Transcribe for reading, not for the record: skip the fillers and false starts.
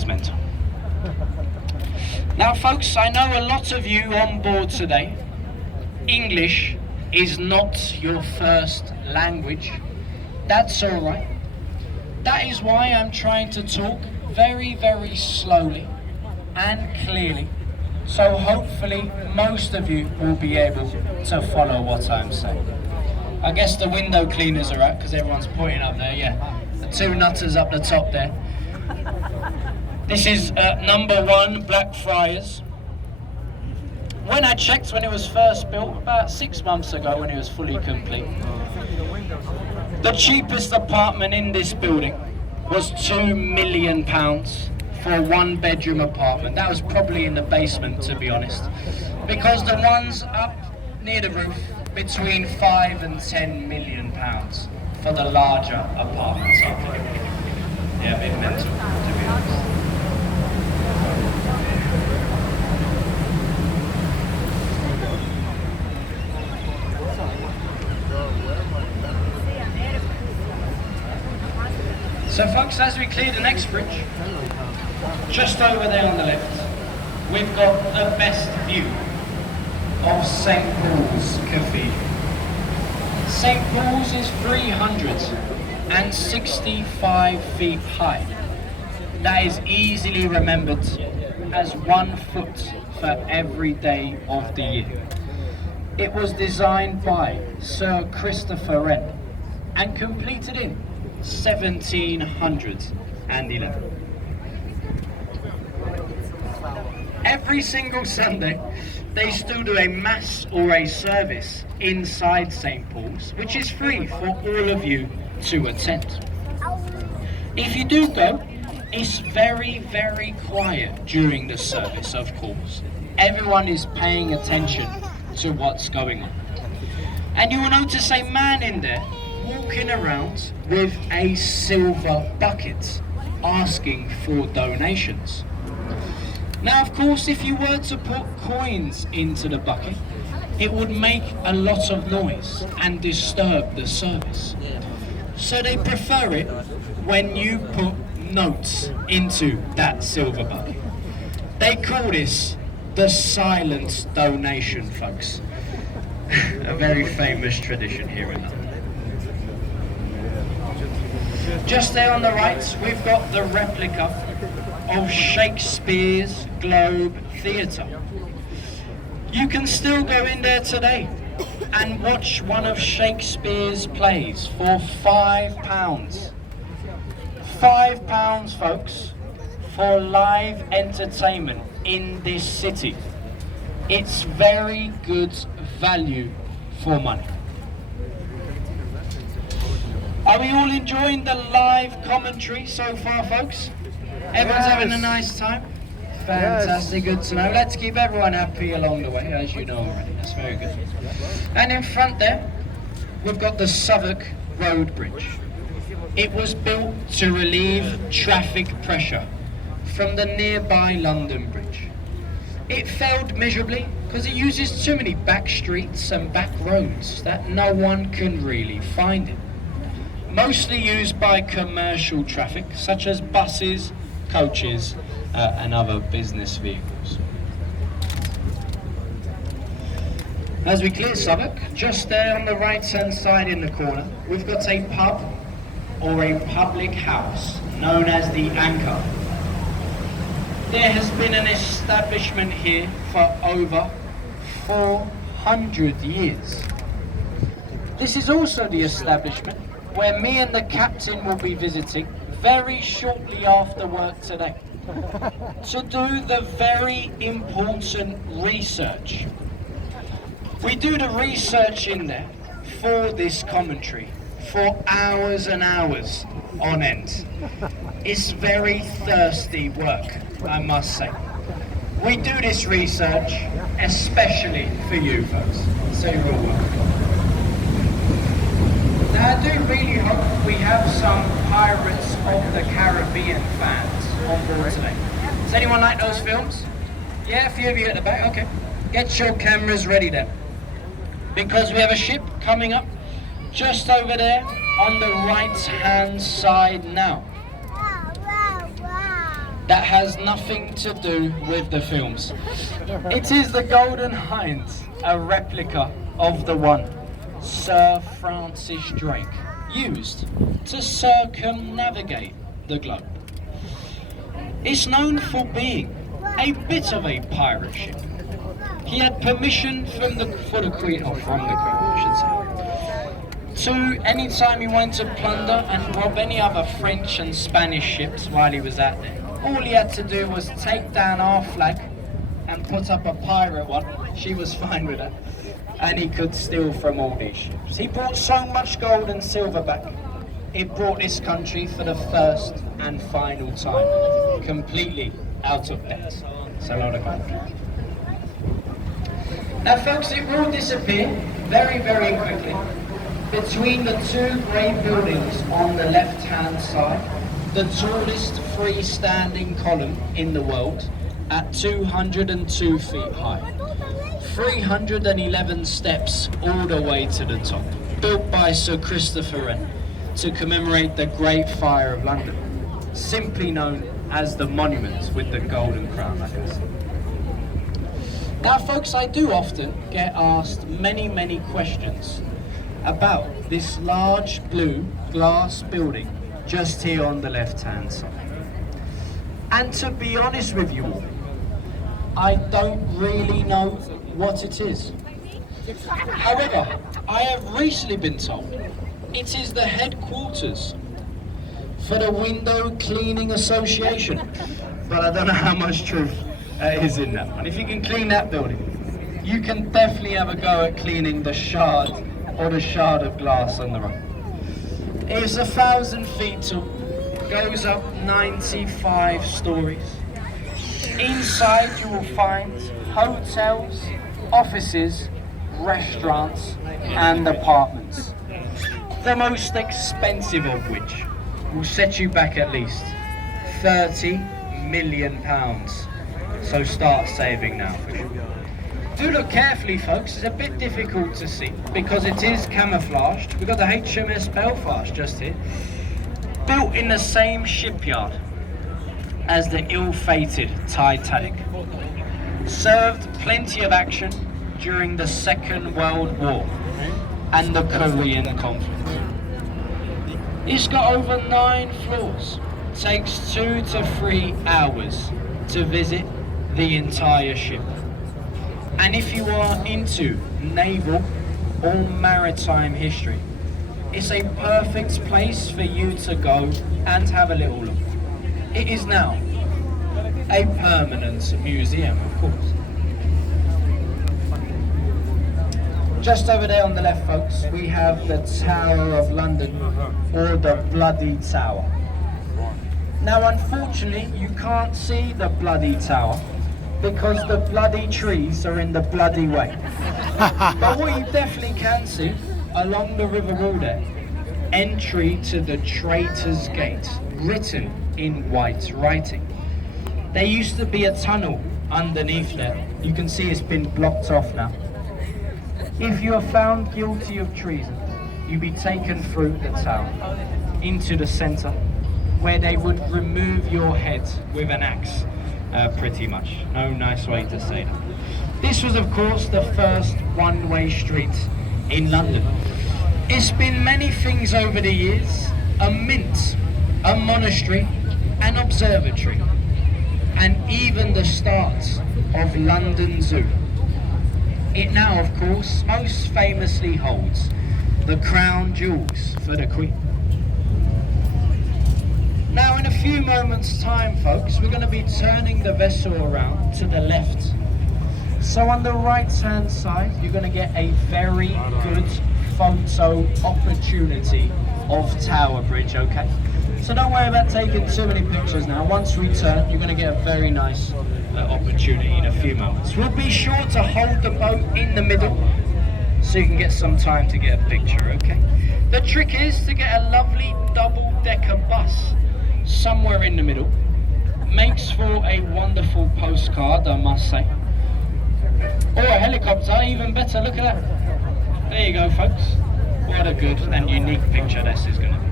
is mental. Now folks, I know a lot of you on board today, English is not your first language. That's alright. That is why I'm trying to talk very, very slowly and clearly. So hopefully most of you will be able to follow what I'm saying. I guess the window cleaners are out because everyone's pointing up there, yeah. The two nutters up the top there. This is number 1, Blackfriars. When I checked when it was first built, about 6 months ago when it was fully complete, the cheapest apartment in this building was £2 million for a 1-bedroom apartment. That was probably in the basement, to be honest, because the ones up near the roof between £5 and £10 million for the larger apartments. Yeah, a bit mental, to be honest. So folks, as we clear the next bridge, just over there on the left, we've got the best view of St. Paul's Cathedral. St. Paul's is 365 feet high. That is easily remembered as 1 foot for every day of the year. It was designed by Sir Christopher Wren and completed in 1711. Every single Sunday, they still do a mass or a service inside St. Paul's, which is free for all of you to attend. If you do go, it's very, very quiet during the service, of course. Everyone is paying attention to what's going on. And you will notice a man in there walking around with a silver bucket asking for donations. Now of course, if you were to put coins into the bucket, it would make a lot of noise and disturb the service. So they prefer it when you put notes into that silver bucket. They call this the silent donation, folks. A very famous tradition here in London. Just there on the right, we've got the replica of Shakespeare's Globe Theatre. You can still go in there today and watch one of Shakespeare's plays for £5. £5, folks, for live entertainment in this city. It's very good value for money. Are we all enjoying the live commentary so far, folks? Everyone's having a nice time? Fantastic, good to know. Let's keep everyone happy along the way, as you know already. That's very good. And in front there, we've got the Southwark Road Bridge. It was built to relieve traffic pressure from the nearby London Bridge. It failed miserably because it uses too many back streets and back roads that no one can really find it. Mostly used by commercial traffic, such as buses, coaches, and other business vehicles. As we clear Southwark, just there on the right-hand side in the corner, we've got a pub or a public house known as the Anchor. There has been an establishment here for over 400 years. This is also the establishment where me and the captain will be visiting very shortly after work today to do the very important research. We do the research in there for this commentary for hours and hours on end. It's very thirsty work, I must say. We do this research especially for you folks, so you're all welcome. Now I do really hope we have some Pirates of the Caribbean fans on board today. Does anyone like those films? Yeah, a few of you at the back, okay. Get your cameras ready then, because we have a ship coming up just over there on the right hand side now. that has nothing to do with the films. It is the Golden Hind, a replica of the one Sir Francis Drake used to circumnavigate the globe. It's known for being a bit of a pirate ship. He had permission from the Queen, I should say, to any time he wanted to plunder and rob any other French and Spanish ships while he was out there. All he had to do was take down our flag and put up a pirate one. She was fine with that. And he could steal from all these ships. He brought so much gold and silver back, it brought this country for the first and final time completely out of debt. It's a lot of gold. Now folks, it will disappear very, very quickly between the two grey buildings on the left-hand side, the tallest freestanding column in the world at 202 feet high. 311 steps all the way to the top, built by Sir Christopher Wren to commemorate the Great Fire of London, simply known as the monument with the golden crown, like I said. Now folks, I do often get asked many questions about this large blue glass building just here on the left hand side. And to be honest with you all, I don't really know what it is. However, I have recently been told it is the headquarters for the Window Cleaning Association, but I don't know how much truth is in that one. If you can clean that building, you can definitely have a go at cleaning the shard or the shard of glass on the road. It's 1,000 feet tall, goes up 95 stories. Inside you will find hotels, offices, restaurants and apartments. The most expensive of which will set you back at least £30 million. So start saving now for sure. Do look carefully folks, it's a bit difficult to see because it is camouflaged. We've got the HMS Belfast just here, built in the same shipyard as the ill-fated Titanic. Served plenty of action during the Second World War and the Korean conflict. It's got over 9 floors. Takes 2 to 3 hours to visit the entire ship. And if you are into naval or maritime history, it's a perfect place for you to go and have a little look. It is now a permanent museum, of course. Just over there on the left, folks, we have the Tower of London, or the Bloody Tower. Now, unfortunately, you can't see the Bloody Tower because the bloody trees are in the bloody way. But what you definitely can see, along the River Wall there, entry to the Traitor's Gate, written in white writing. There used to be a tunnel underneath there. You can see it's been blocked off now. If you are found guilty of treason, you'd be taken through the tower into the centre, where they would remove your head with an axe, pretty much. No nice way to say that. This was, of course, the first one-way street in London. It's been many things over the years: a mint, a monastery, an observatory, and even the start of London Zoo. It now, of course, most famously holds the crown jewels for the Queen. Now, in a few moments' time, folks, we're going to be turning the vessel around to the left. So on the right-hand side, you're going to get a very good photo opportunity of Tower Bridge, okay? So don't worry about taking too many pictures now. Once we turn, you're going to get a very nice opportunity in a few moments. We'll be sure to hold the boat in the middle so you can get some time to get a picture, okay? The trick is to get a lovely double-decker bus somewhere in the middle. Makes for a wonderful postcard, I must say. Or a helicopter, even better. Look at that. There you go, folks. What a good and unique picture this is going to be.